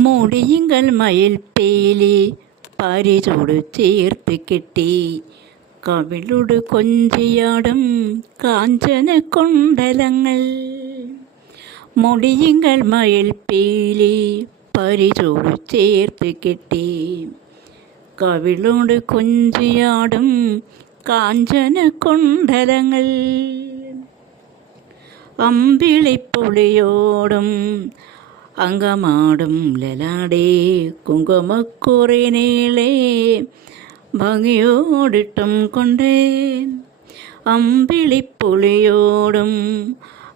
മുടിയിങ്കൽ മയിൽ പേലി പരിചോട് ചേർത്ത് കെട്ടി കവിളോട് കൊഞ്ചിയാടും കാഞ്ചന കൊണ്ടലങ്ങൾ. മുടിയിങ്കൽ മയിൽ പേലി പരിചോട് ചേർത്ത് കെട്ടി കവിളോട് കൊഞ്ചിയാടും കാഞ്ചന കൊണ്ടലങ്ങൾ. അമ്പിളിപ്പൊളിയോടും അങ്കമാടും ലലാടേ കുങ്കുമക്കുറി നീളേ ഭംഗിയോടിട്ടും കൊണ്ടേ. അമ്പിളിപ്പൊളിയോടും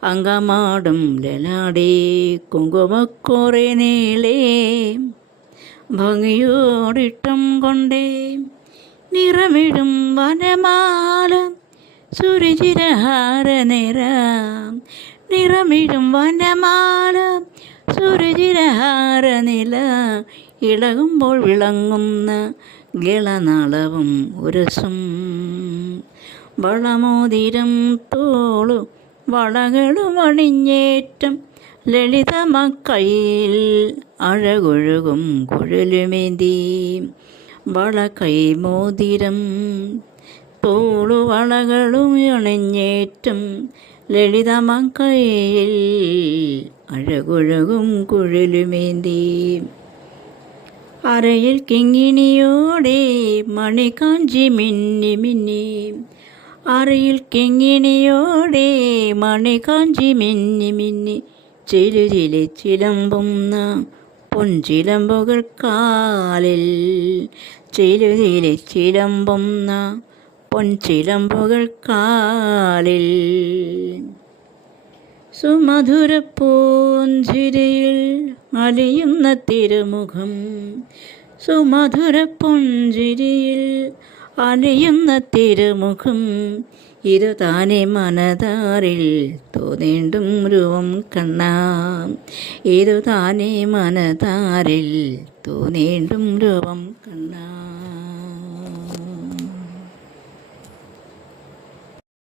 അങ്കമാടും ലലാടേ കുങ്കുമക്കുറി നീളേ ഭംഗിയോടിട്ടും കൊണ്ടേ. നിറമിടും വനമാല സുരുചിരഹാര നിറ. നിറമിടും വനമാല സുരുചിരഹാര നില. ഇളകുമ്പോൾ വിളങ്ങുന്ന ഗളനാളവും ഉരസും. വളമോതിരം തോളു വളകളും അണിഞ്ഞേറ്റം ലളിതമക്കൈയിൽ അഴകൊഴുകും കുഴലുമേന്തി. വളകൈമോതിരം തോളു വളകളും അണിഞ്ഞേറ്റം ലളിതമക്കൈയിൽ അഴകൊഴുകും കുഴലുമേന്തി. അരയിൽ കിങ്ങിണിയോടെ മണികാഞ്ചി മിന്നി മിന്നി. അരയിൽ കിങ്ങിണിയോടെ മണികാഞ്ചി മിന്നി മിന്നി. ചിലുചിലി ചിലമ്പുന്ന പൊൻചിലമ്പുകൾ കാലിൽ. ചിലുചിലി ചിലമ്പുന്ന പൊൻചിലമ്പുകൾ കാലിൽ. സുമധുര പൂഞ്ചിരിയിൽ അലിയുന്ന തിരുമുഖം. സുമധുര പുഞ്ചിരിയിൽ അലിയുന്ന തിരുമുഖം. ഇതു താനെ മനതാരിൽ തോന്നേണ്ടും രൂപം കണ്ണാം. ഇതു താനെ മനതാരിൽ തോന്നേണ്ടും രൂപം കണ്ണാം.